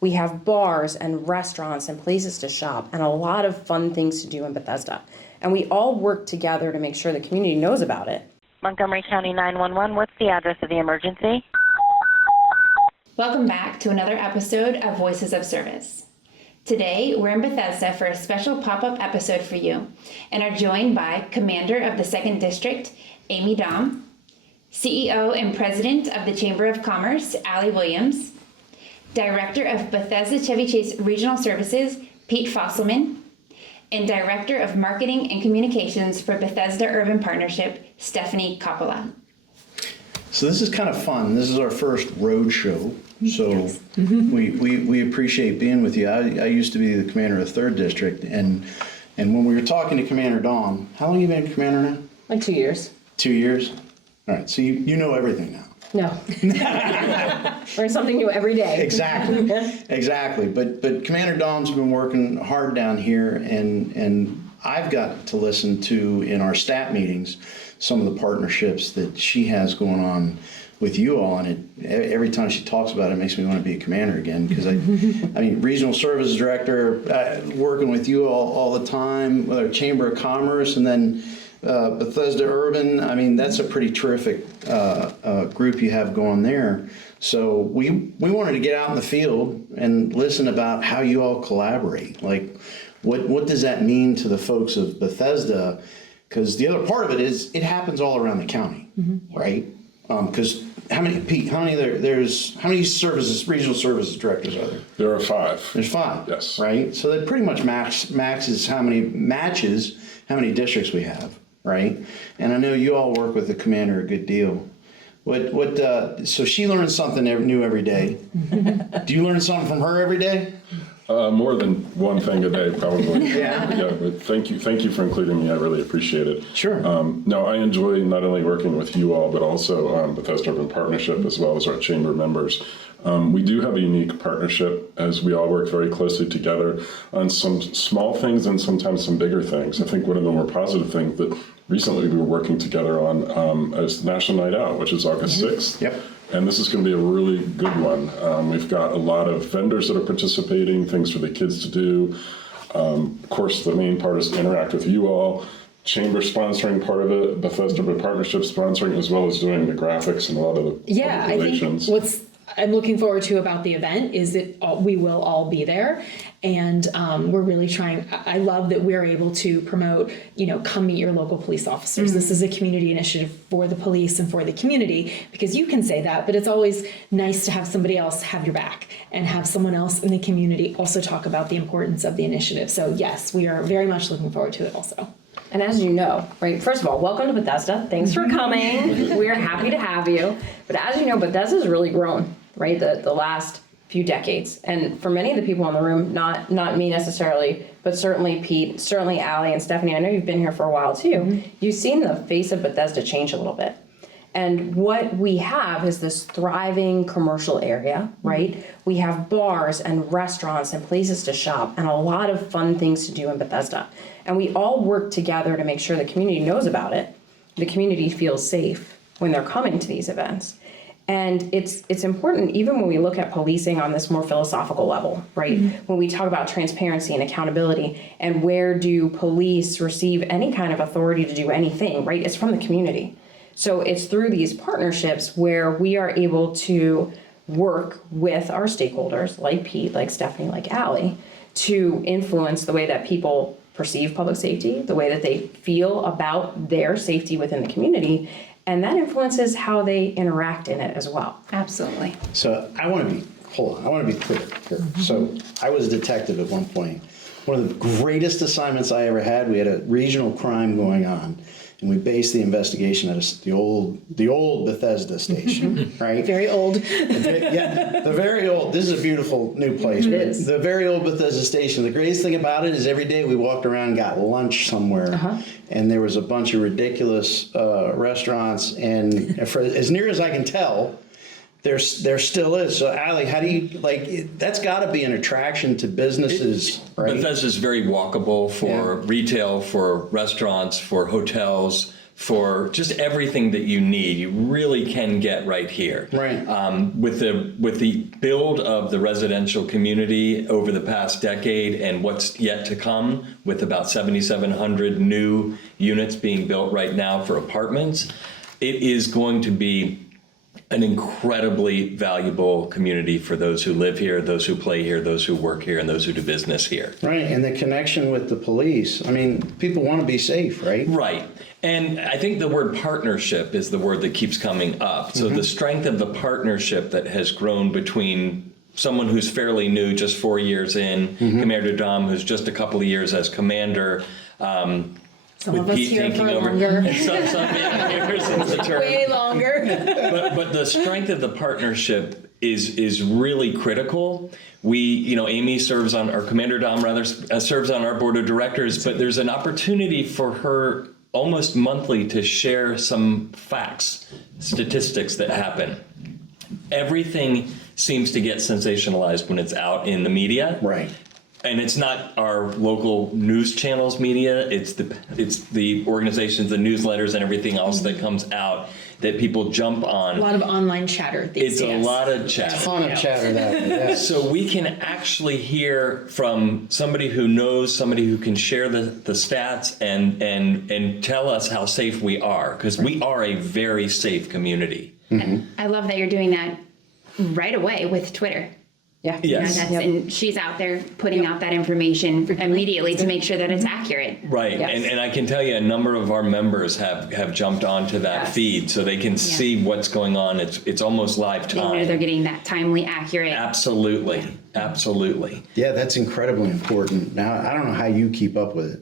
We have bars and restaurants and places to shop and a lot of fun things to do in Bethesda. And we all work together to make sure the community knows about it. Montgomery County 911, what's the address of the emergency? Welcome back to another episode of Voices of Service. Today, we're in Bethesda for a special pop-up episode for you and are joined by Commander of the 2nd District, Amy Daum, CEO and President of the Chamber of Commerce, Allie Williams, Director of Bethesda Chevy Chase Regional Services, Pete Fosselman, and Director of Marketing and Communications for Bethesda Urban Partnership, Stephanie Coppola. So this is kind of fun. This is our first road show. So Yes. we appreciate being with you. I used to be the commander of the 3rd District, and when we were talking to Commander Daum, how long have you been commander now? Like 2 years. 2 years? All right, so you know everything now. No. Learn something new every day. Exactly, exactly. But Commander Daum's been working hard down here, and I've got to listen to, in our staff meetings, some of the partnerships that she has going on with you all, and every time she talks about it, it makes me want to be a commander again, because I mean, regional services director, working with you all the time, with our Chamber of Commerce, and then Bethesda Urban. I mean, that's a pretty terrific group you have going there. So we wanted to get out in the field and listen about how you all collaborate. Like, what does that mean to the folks of Bethesda? Because the other part of it is it happens all around the county, right? Because how many regional services directors are there? There are 5. There's 5. Yes. Right? So that pretty much maxes how many districts we have, right? And I know you all work with the commander a good deal. So she learns something new every day. Do you learn something from her every day? More than one thing a day, probably. Yeah. But thank you for including me. I really appreciate it. Sure. No, I enjoy not only working with you all, but also Bethesda Urban Partnership, as well as our chamber members. We do have a unique partnership, as we all work very closely together on some small things and sometimes some bigger things. I think one of the more positive things that recently we were working together on is National Night Out, which is August 6th. Yep. And this is going to be a really good one. We've got a lot of vendors that are participating, things for the kids to do. Of course, the main part is to interact with you all. Chamber sponsoring part of it, Bethesda Urban Partnership sponsoring, as well as doing the graphics and a lot of the public relations. I think I'm looking forward to about the event is that we will all be there, and we're really trying. I love that we're able to promote, come meet your local police officers. This is a community initiative for the police and for the community, because you can say that, but it's always nice to have somebody else have your back and have someone else in the community also talk about the importance of the initiative. So yes, we are very much looking forward to it also. And as you know, right, first of all, welcome to Bethesda. Thanks for coming. We're happy to have you. But as you know, Bethesda's really grown, right, the last few decades. And for many of the people in the room, not me necessarily, but certainly Pete, certainly Allie and Stephanie, I know you've been here for a while too. You've seen the face of Bethesda change a little bit. And what we have is this thriving commercial area, right? We have bars and restaurants and places to shop and a lot of fun things to do in Bethesda. And we all work together to make sure the community knows about it. The community feels safe when they're coming to these events. And it's important, even when we look at policing on this more philosophical level, right? When we talk about transparency and accountability and where do police receive any kind of authority to do anything, right? It's from the community. So it's through these partnerships where we are able to work with our stakeholders, like Pete, like Stephanie, like Allie, to influence the way that people perceive public safety, the way that they feel about their safety within the community, and that influences how they interact in it as well. Absolutely. So I want to be clear here. So I was a detective at one point. One of the greatest assignments I ever had, we had a regional crime going on, and we based the investigation at the old Bethesda station, right? Very old. Yeah, the very old. This is a beautiful new place. It is. The very old Bethesda station. The greatest thing about it is every day we walked around and got lunch somewhere, and there was a bunch of ridiculous restaurants, and for as near as I can tell, there still is. So, Allie, how do you, that's got to be an attraction to businesses, right? Bethesda's very walkable for retail, for restaurants, for hotels, for just everything that you need. You really can get right here. Right. With the build of the residential community over the past decade and what's yet to come, with about 7,700 new units being built right now for apartments, it is going to be an incredibly valuable community for those who live here, those who play here, those who work here, and those who do business here. Right, and the connection with the police. I mean, people want to be safe, right? Right. And I think the word partnership is the word that keeps coming up. So the strength of the partnership that has grown between someone who's fairly new, just 4 years in, Commander Daum, who's just a couple of years as commander, Some with of us Pete here taking for over. longer. And some years in the term. Way longer. But the strength of the partnership is really critical. We, Amy serves on, or Commander Daum rather, serves on our board of directors, but there's an opportunity for her almost monthly to share some facts, statistics that happen. Everything seems to get sensationalized when it's out in the media. Right. And it's not our local news channels media, it's the organizations, the newsletters and everything else that comes out that people jump on. A lot of online chatter these It's days. a lot of chat. Ton of chatter that. Yes. So we can actually hear from somebody who knows, somebody who can share the stats and tell us how safe we are, because we are a very safe community. I love that you're doing that right away with Twitter. Yeah. Yes. And she's out there putting out that information immediately to make sure that it's accurate. Right, Yes. and I can tell you a number of our members have jumped onto that Yes. feed so they can see what's going on. It's almost live They know they're time. getting that timely, accurate. Absolutely, absolutely. Yeah, that's incredibly important. Now, I don't know how you keep up with it.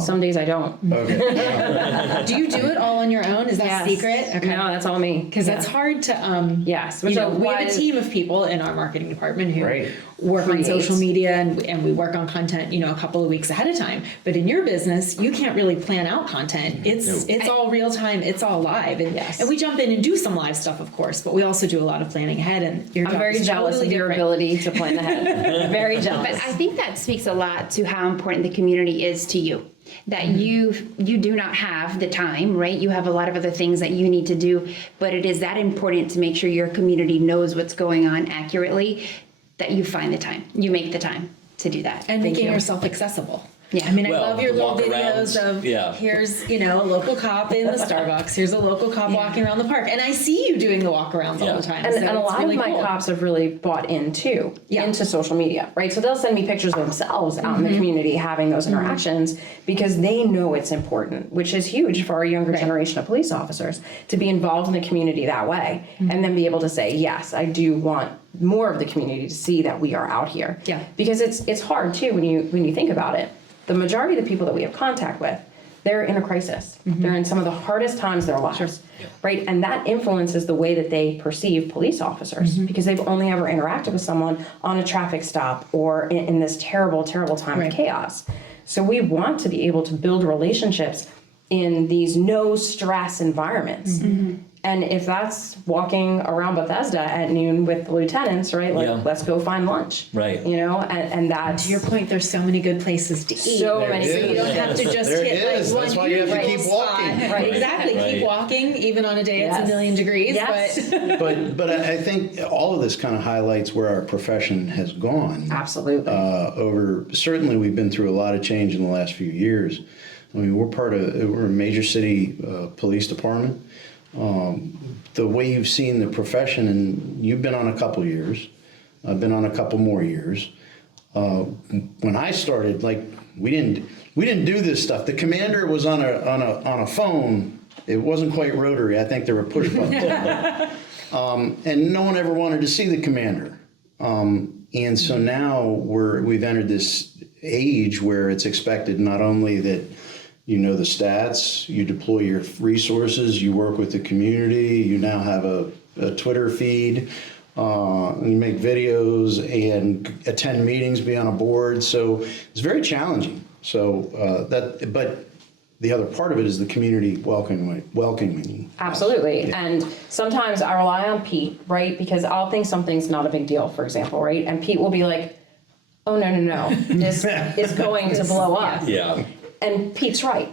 Some days I don't. Okay. Do you do it all on your own? Is that Yes. secret? Okay. No, that's all me. Because that's hard to, Yes, you which know, is we why have a team of people in our marketing department who Right. work on Create. social media and we work on content, a couple of weeks ahead of time. But in your business, you can't really plan out content. It's all real time. It's all live. And, Yes. and we jump in and do some live stuff, of course, but we also do a lot of planning ahead. And your I'm job very is jealous totally of your different. ability to plan ahead. Very jealous. But I think that speaks a lot to how important the community is to you. That you do not have the time, right? You have a lot of other things that you need to do, but it is that important to make sure your community knows what's going on accurately, that you find the time, you make the time to do that. And Thank making you. yourself accessible. Yeah. I mean, Well, I love your the little walk-arounds, videos of yeah. here's, a local cop in the Starbucks. Here's a local cop walking around the park. And I see you doing the walkarounds all the time. And, so and a it's lot really of my cool. cops have really bought into social media, right? So they'll send me pictures of themselves out in the community having those interactions because they know it's important, which is huge for our younger generation of police officers to be involved in the community that way and then be able to say, yes, I do want more of the community to see that we are out here. Yeah. Because it's hard too when you think about it. The majority of the people that we have contact with, they're in a crisis. They're in some of the hardest times of their lives, right? And that influences the way that they perceive police officers because they've only ever interacted with someone on a traffic stop or in this terrible, terrible time of chaos. So we want to be able to build relationships in these no stress environments. And if that's walking around Bethesda at noon with the lieutenants, right? Like, let's go find lunch. Right. And that's To your point, there's so many good places to eat. so many. it You don't have to just There hit it is. like That's one why you have to usual keep spot. walking. Right, exactly. Right. Keep walking, even on a day it's Yes. a million degrees. Yes. But I think all of this kind of highlights where our profession has gone. Absolutely. Certainly we've been through a lot of change in the last few years. I mean, we're a major city police department. The way you've seen the profession, and you've been on a couple years, I've been on a couple more years. When I started, we didn't do this stuff. The commander was on a phone. It wasn't quite rotary. I think there were push buttons. And no one ever wanted to see the commander. And so now we've entered this age where it's expected not only that you know the stats, you deploy your resources, you work with the community, you now have a Twitter feed, you make videos and attend meetings, be on a board. So it's very challenging. But the other part of it is the community welcoming you. Absolutely. And sometimes I rely on Pete, right? Because I'll think something's not a big deal, for example, right? And Pete will be like, oh, no. This is going to blow up. Yeah. And Pete's right?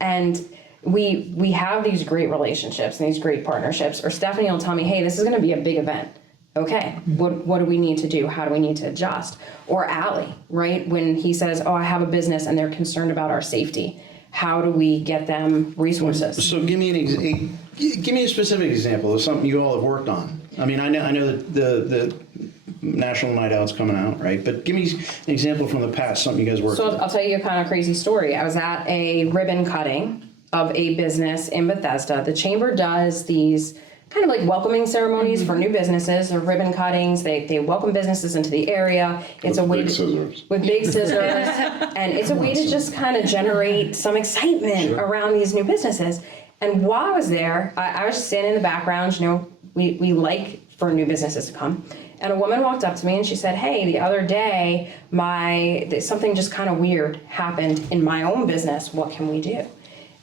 And we have these great relationships and these great partnerships, or Stephanie will tell me, hey, this is going to be a big event. Okay, what do we need to do? How do we need to adjust? Or Allie, right? When he says, oh, I have a business and they're concerned about our safety. How do we get them resources? So give me give me a specific example of something you all have worked on. I mean, I know that the National Night Out's coming out, right? But give me an example from the past, something you guys worked on. So I'll tell you a kind of crazy story. I was at a ribbon cutting of a business in Bethesda. The chamber does these kind of like welcoming ceremonies for new businesses or ribbon cuttings. They welcome businesses into the area. It's a way with big scissors, and it's a way to just kind of generate some excitement around these new businesses. And while I was there, I was just standing in the background. You know, we like for new businesses to come. And a woman walked up to me and she said, hey, the other day, something just kind of weird happened in my own business. What can we do?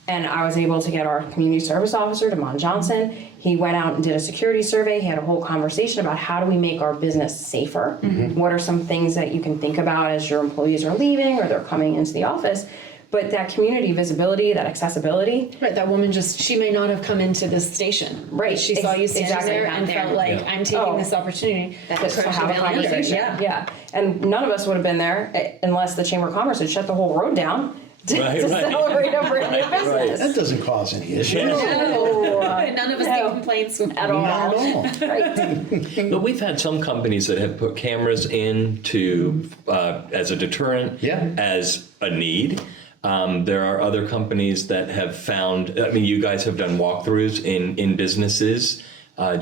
And I was able to get our community service officer, Damon Johnson. He went out and did a security survey. He had a whole conversation about how do we make our business safer? What are some things that you can think about as your employees are leaving or they're coming into the office? But that community visibility, that accessibility. Right, that woman she may not have come into this station. Right. She saw you standing there and felt like, I'm taking this opportunity to have a conversation. Yeah. And none of us would have been there unless the Chamber of Commerce had shut the whole road down to celebrate a brand new business. That doesn't cause any issues. None of us get complaints at all. Not at all. Right. But we've had some companies that have put cameras in to as a deterrent, as a need. There are other companies that have found, I mean, you guys have done walkthroughs in businesses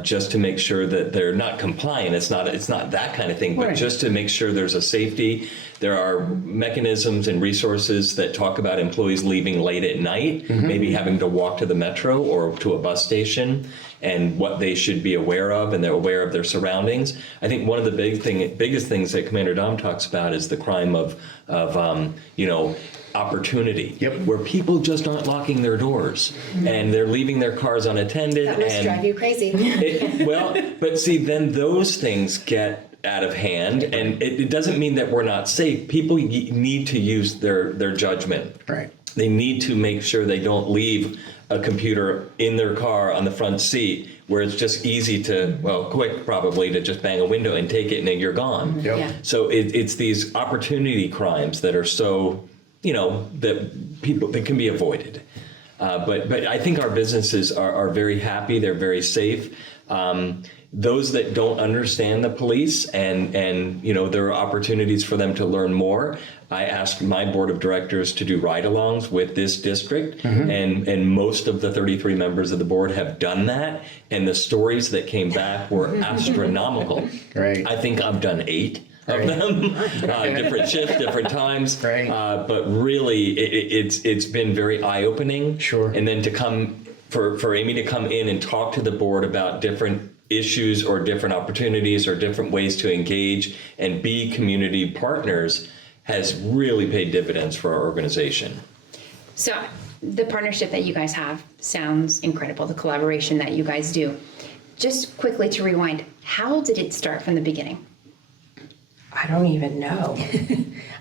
just to make sure that they're not compliant. It's not that kind of thing, but just to make sure there's a safety. There are mechanisms and resources that talk about employees leaving late at night, maybe having to walk to the metro or to a bus station, and what they should be aware of, and they're aware of their surroundings. I think one of the biggest things that Commander Daum talks about is the crime of opportunity, where people just aren't locking their doors and they're leaving their cars unattended. That must drive you crazy. But see, then those things get out of hand, and it doesn't mean that we're not safe. People need to use their judgment. Right. They need to make sure they don't leave a computer in their car on the front seat where it's just easy to, quick probably, to just bang a window and take it and then you're gone. So it's these opportunity crimes that are so, that people, that can be avoided. But I think our businesses are very happy. They're very safe. Those that don't understand the police and there are opportunities for them to learn more. I asked my board of directors to do ride-alongs with this district, and most of the 33 members of the board have done that, and the stories that came back were astronomical. Right. I think I've done 8 of them, different shifts, different times. But really, it's been very eye-opening. Sure. And then to come for Amy to come in and talk to the board about different issues or different opportunities or different ways to engage and be community partners has really paid dividends for our organization. So the partnership that you guys have sounds incredible, the collaboration that you guys do. Just quickly to rewind, how did it start from the beginning? I don't even know.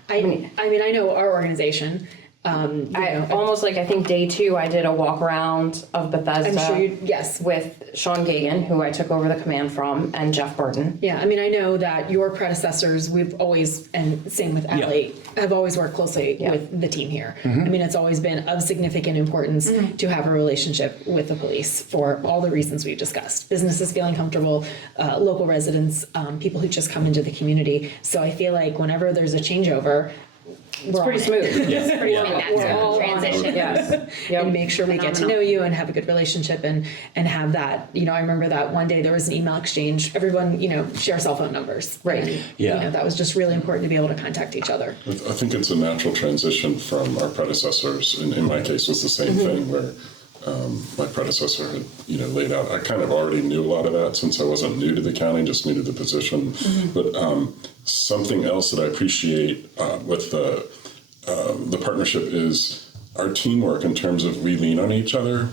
I mean, I know our organization. Almost like I think day 2, I did a walk around of Bethesda. I'm sure yes. With Sean Gagan, who I took over the command from, and Jeff Burton. Yeah, I mean, I know that your predecessors, we've always, and same with Allie, have always worked closely with the team here. I mean, it's always been of significant importance to have a relationship with the police for all the reasons we've discussed. Businesses feeling comfortable, local residents, people who just come into the community. So I feel like whenever there's a changeover, it's pretty smooth. It's pretty smooth. That's a transition. Yes. And make sure we get to know you and have a good relationship and have that. I remember that one day there was an email exchange. Everyone, share cell phone numbers. Right. And, that was just really important to be able to contact each other. I think it's a natural transition from our predecessors. In my case, was the same thing where my predecessor had, laid out. I kind of already knew a lot of that since I wasn't new to the county, just new to the position. But something else that I appreciate with the partnership is our teamwork in terms of we lean on each other.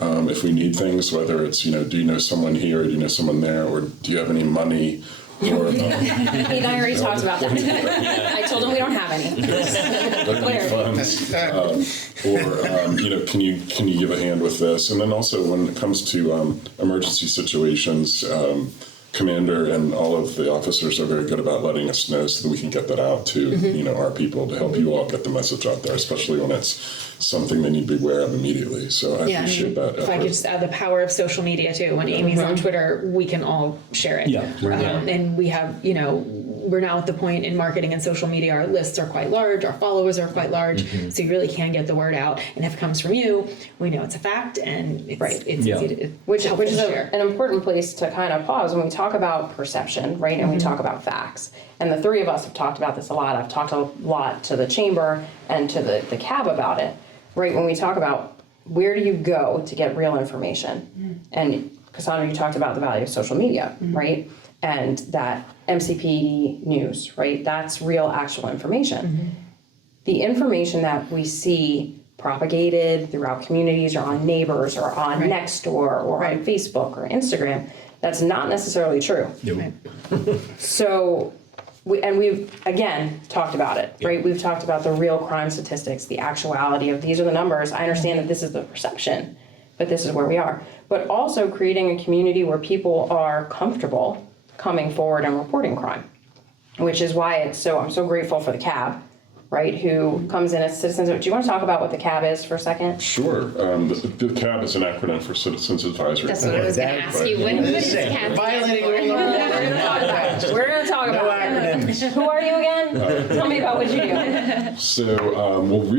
If we need things, whether it's, do you know someone here, or do you know someone there, or do you have any money, or He and I already talked about that. I told him we don't have any. funds, or can you give a hand with this? And then also when it comes to emergency situations, Commander and all of the officers are very good about letting us know so that we can get that out to our people to help you all get the message out there, especially when it's something they need to be aware of immediately. So I appreciate that If I effort. could just add the power of social media too. When Amy's on Twitter, we can all share it. Yeah. And we have, we're now at the point in marketing and social media, our lists are quite large, our followers are quite large, so you really can get the word out. And if it comes from you, we know it's a fact, and it's easy to Which is share. an important place to kind of pause when we talk about perception, right? And we talk about facts. And the three of us have talked about this a lot. I've talked a lot to the chamber and to the cab about it, right? When we talk about where do you go to get real information? And Cassandra, you talked about the value of social media, right? And that MCPD news, right? That's real, actual information. The information that we see propagated throughout communities or on Neighbors or on Nextdoor or on Facebook or Instagram, that's not necessarily true. So, we've, again, talked about it, right? We've talked about the real crime statistics, the actuality of these are the numbers. I understand that this is the perception, but this is where we are. But also creating a community where people are comfortable coming forward and reporting crime, which is why I'm so grateful for the cab, right, who comes in as citizens. Do you want to talk about what the cab is for a second? Sure. The CAB is an acronym for Citizens Advisory. That's what I was going to ask you. What is CAB? Violating rule number one. We're going to talk No about acronyms. Who are you again? Tell me about what you do. So,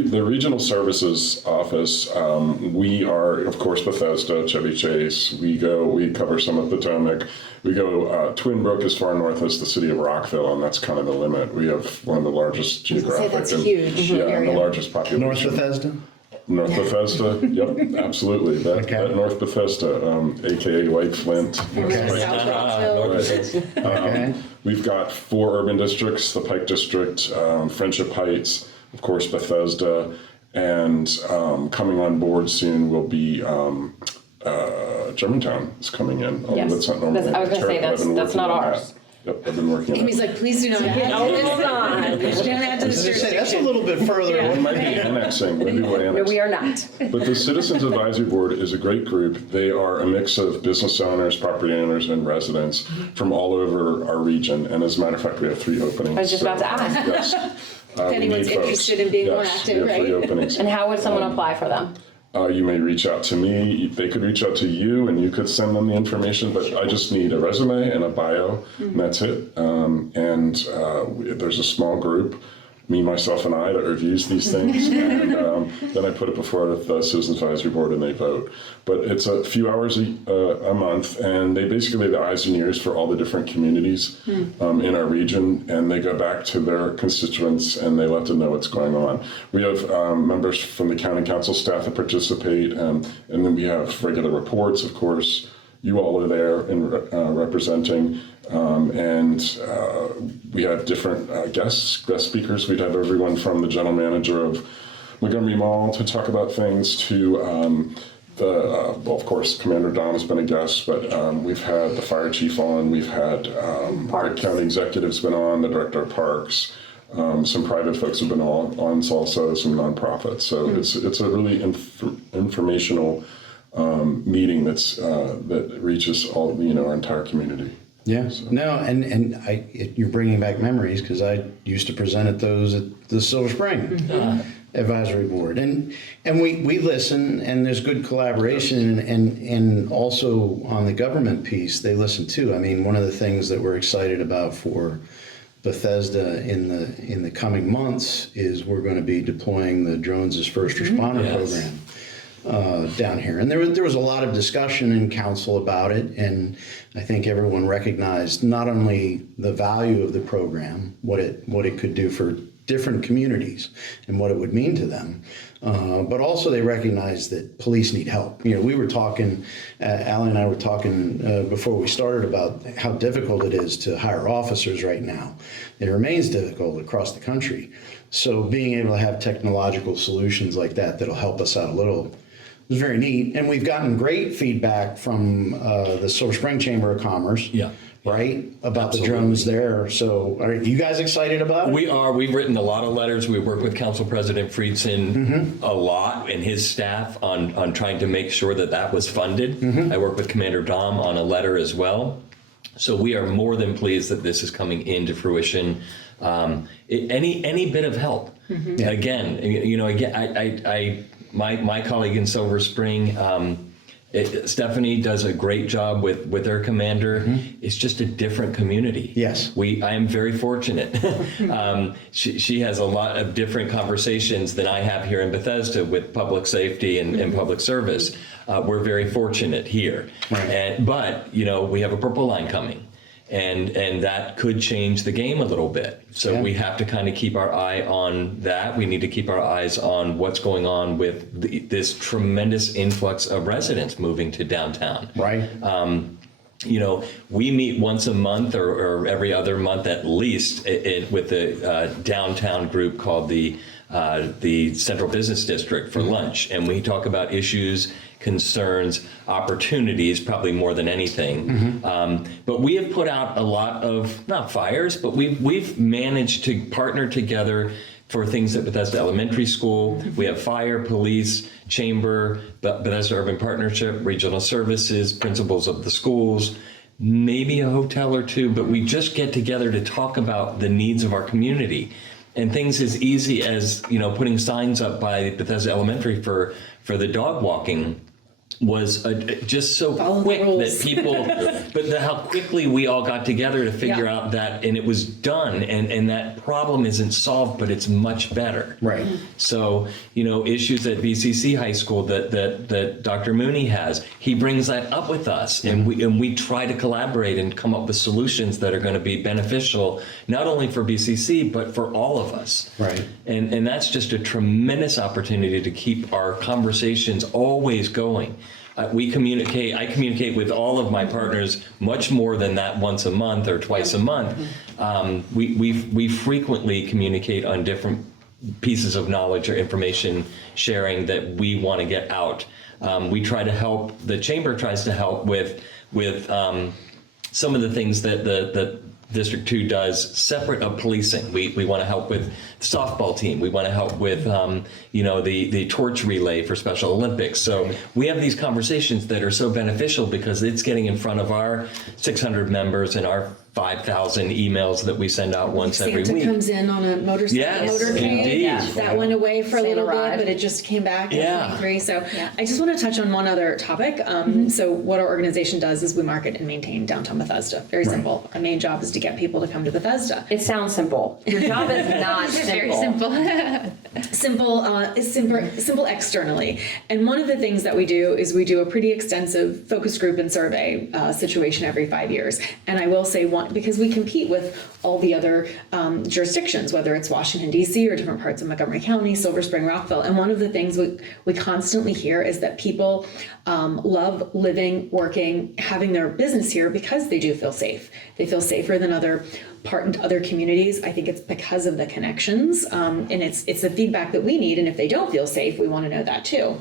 the Regional Services Office, we are, of course, Bethesda, Chevy Chase. We cover some of Potomac. We go Twin Brook as far north as the city of Rockville, and that's kind of the limit. We have one of the largest geographic that's and, huge and the area. largest population. North Bethesda? North Bethesda, yep, absolutely. That North Bethesda, aka Lake Flint. South Rockville. Okay. We've got 4 urban districts: the Pike District, Friendship Heights, of course Bethesda, and coming on board soon will be Germantown is coming in. Yes. That's not normally. I was gonna say, I've been that's working not on ours. that. Yep, I've been working on Amy's that. like, please do not add Hold on. Don't add to this That's a jurisdiction. little bit further We away. might be annexing. Maybe we'll No, annex. we are not. But the Citizens Advisory Board is a great group. They are a mix of business owners, property owners, and residents from all over our region. And as a matter of fact, we have 3 openings. I was just about to ask. Yes. If anyone's interested in being more active, we have 3 right? openings. And how would someone apply for them? You may reach out to me. They could reach out to you, and you could send them the information. But I just need a resume and a bio, and that's it. There's a small group, me, myself, and I, that reviews these things, and then I put it before the Citizens Advisory Board, and they vote. But it's a few hours a month, and they basically are the eyes and ears for all the different communities in our region, and they go back to their constituents and they let them know what's going on. We have members from the county council staff that participate, and then we have regular reports, of course. You all are there and representing, and we have different guest speakers. We'd have everyone from the general manager of Montgomery Mall to talk about things to of course, Commander Daum has been a guest, but we've had the fire chief on, we've had the county executives been on, the director of parks, some private folks have been on also, some nonprofits. So it's a really informational meeting that reaches all our entire community. Yeah. No, and you're bringing back memories because I used to present at those at the Silver Spring Advisory Board, and we listen, and there's good collaboration, and also on the government piece they listen too. I mean, one of the things that we're excited about for Bethesda in the coming months is we're going to be deploying the drones as first responder program. Down here, and there was a lot of discussion in council about it, and I think everyone recognized not only the value of the program, what it could do for different communities and what it would mean to them, but also they recognized that police need help. We were talking, Allie and I were talking before we started about how difficult it is to hire officers right now. It remains difficult across the country. So being able to have technological solutions like that'll help us out a little. It was very neat, and we've gotten great feedback from the Silver Spring Chamber of Commerce. Yeah. right? About the drones there. So are you guys excited about it? We are. We've written a lot of letters. We work with Council President Friedson a lot and his staff on trying to make sure that was funded. I work with Commander Daum on a letter as well. So we are more than pleased that this is coming into fruition. Any bit of help. Again, my colleague in Silver Spring, Stephanie does a great job with their commander. It's just a different community. Yes. I am very fortunate. She has a lot of different conversations than I have here in Bethesda with public safety and public service. We're very fortunate here. Right. But we have a purple line coming. And that could change the game a little bit. So we have to kind of keep our eye on that. We need to keep our eyes on what's going on with this tremendous influx of residents moving to downtown. Right. We meet once a month or every other month at least with the downtown group called the Central Business District for lunch. And we talk about issues, concerns, opportunities, probably more than anything. But we have put out a lot of, not fires, but we've managed to partner together for things at Bethesda Elementary School. We have fire, police, chamber, Bethesda Urban Partnership, regional services, principals of the schools, maybe a hotel or two, but we just get together to talk about the needs of our community. And things as easy as, putting signs up by Bethesda Elementary for the dog walking was just so quick that people, but how quickly we all got together to figure out that, and it was done, and that problem isn't solved, but it's much better. Right. So, issues at BCC High School that Dr. Mooney has, he brings that up with us, and we try to collaborate and come up with solutions that are going to be beneficial, not only for BCC, but for all of us. Right. And that's just a tremendous opportunity to keep our conversations always going. I communicate with all of my partners much more than that once a month or twice a month. We frequently communicate on different pieces of knowledge or information sharing that we want to get out. We try to help, the chamber tries to help with some of the things that the District 2 does separate of policing. We want to help with the softball team. We want to help with, the torch relay for Special Olympics. So we have these conversations that are so beneficial because it's getting in front of our 600 members and our 5,000 emails that we send out once every Santa week. comes in on a motorcycle motorcade. Indeed. That went away for a Santa little ride. bit, but it just came back in Yeah. 23. So I just want to touch on one other topic. So what our organization does is we market and maintain downtown Bethesda. Very simple. Our main job is to get people to come to Bethesda. It sounds simple. Your job is not simple. Very simple. Simple externally. And one of the things that we do is we do a pretty extensive focus group and survey situation every 5 years. And I will say because we compete with all the other jurisdictions, whether it's Washington, D.C. or different parts of Montgomery County, Silver Spring, Rockville. And one of the things we constantly hear is that people love living, working, having their business here because they do feel safe. They feel safer than other communities. I think it's because of the connections, and it's the feedback that we need. And if they don't feel safe, we want to know that too.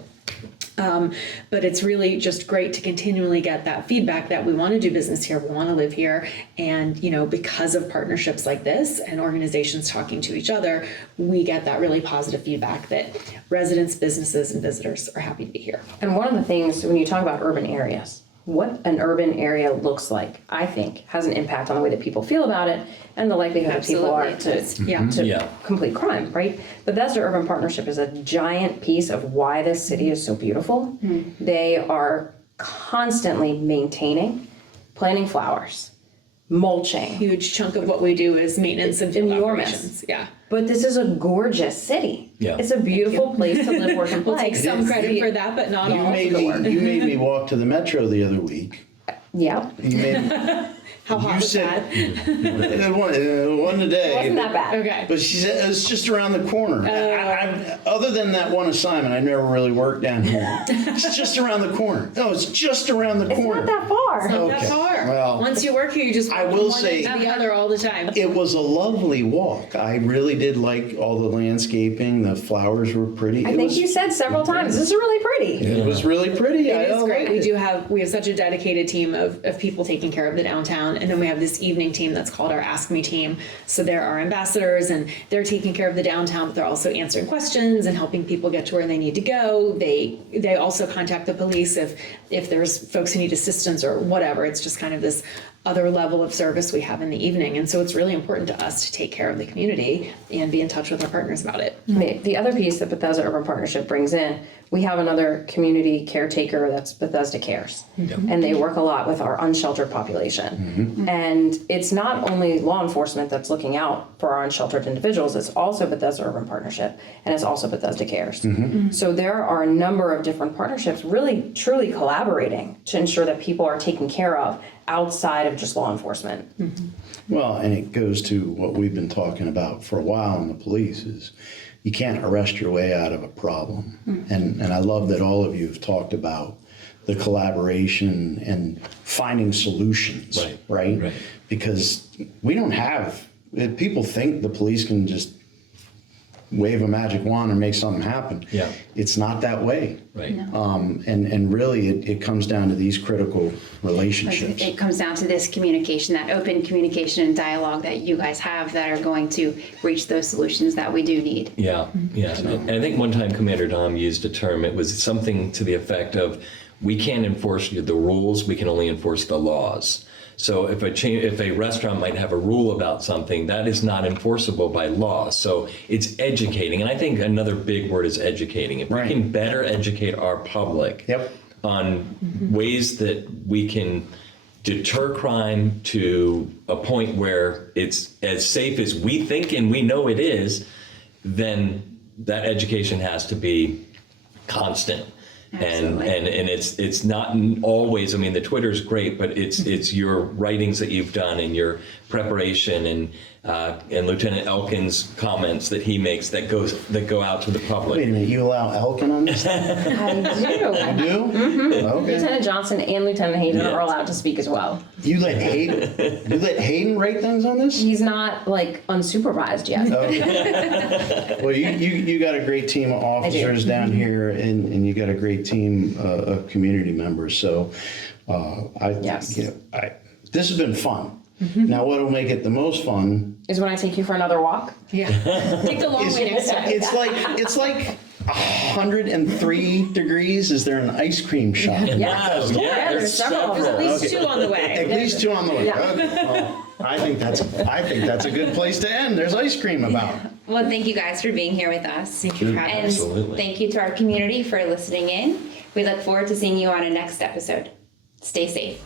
But it's really just great to continually get that feedback that we want to do business here, we want to live here, and because of partnerships like this and organizations talking to each other, we get that really positive feedback that residents, businesses, and visitors are happy to be here. And one of the things when you talk about urban areas, what an urban area looks like, I think, has an impact on the way that people feel about it and the likelihood that people are to complete crime, right? Bethesda Urban Partnership is a giant piece of why this city is so beautiful. They are constantly maintaining, planting flowers, mulching. Huge chunk of what we do is maintenance and field enormous. operations. Yeah. But this is a gorgeous city. Yeah. It's a beautiful place to live, work, and play. We'll take some credit for that, but not You all. made me walk to the Metro the other week. Yeah. You made How hot was that? it wasn't a day. It wasn't that bad. Okay. But she said it's just around the corner. Other than that one assignment, I never really worked down here. It's just around the corner. No, it's just around the It's corner. not that far. That Okay. far. Well, Once you work here, you just I walk will from one say- end to the other all the time. it was a lovely walk. I really did like all the landscaping. The flowers were pretty. I think you said several times, this is really pretty. It was really pretty. It is great. We have such a dedicated team of people taking care of the downtown. downtown, and then we have this evening team that's called our Ask Me team. So they're our ambassadors, and they're taking care of the downtown, but they're also answering questions and helping people get to where they need to go. They also contact the police if there's folks who need assistance or whatever. It's just kind of this other level of service we have in the evening. And so it's really important to us to take care of the community and be in touch with our partners about it. The other piece that Bethesda Urban Partnership brings in, we have another community caretaker that's Bethesda Cares. And they work a lot with our unsheltered population. And it's not only law enforcement that's looking out for our unsheltered individuals, it's also Bethesda Urban Partnership, and it's also Bethesda Cares. So there are a number of different partnerships really truly collaborating to ensure that people are taken care of outside of just law enforcement. Well, and it goes to what we've been talking about for a while in the police is you can't arrest your way out of a problem. And I love that all of you have talked about the collaboration and finding solutions, right? Because we don't have, people think the police can just wave a magic wand and make something happen. Yeah. It's not that way. Right. And really it comes down to these critical relationships. It comes down to this communication, that open communication and dialogue that you guys have that are going to reach those solutions that we do need. Yeah. And I think one time Commander Daum used a term, it was something to the effect of, we can't enforce the rules, we can only enforce the laws. So if a restaurant might have a rule about something, that is not enforceable by law. So it's educating. And I think another big word is educating. If we can better educate our public on ways that we can deter crime to a point where it's as safe as we think and we know it is, then that education has to be constant. And it's not always, I mean, the Twitter's great, but it's your writings that you've done and your preparation and Lieutenant Elkin's comments that he makes that go out to the public. Wait a minute, you allow Elkin on this? I do. You do? Okay. Lieutenant Johnson and Lieutenant Hayden are allowed to speak as well. You let Hayden write things on this? He's not like unsupervised yet. Okay. Well, you got a great team of officers down here, and you got a great team of community members. So, this has been fun. Now, what will make it the most fun Is when I take you for another walk. Yeah. Take the long way next time. it's like 103 degrees. Is there an ice cream shop? Yes. Yeah, There's several. There's at least two on the way. At least two on the way. Yeah. Okay. Well, I think that's a good place to end. There's ice cream about. Well, thank you guys for being here with us. Thank you for having us. And thank you to our community for listening in. We look forward to seeing you on a next episode. Stay safe.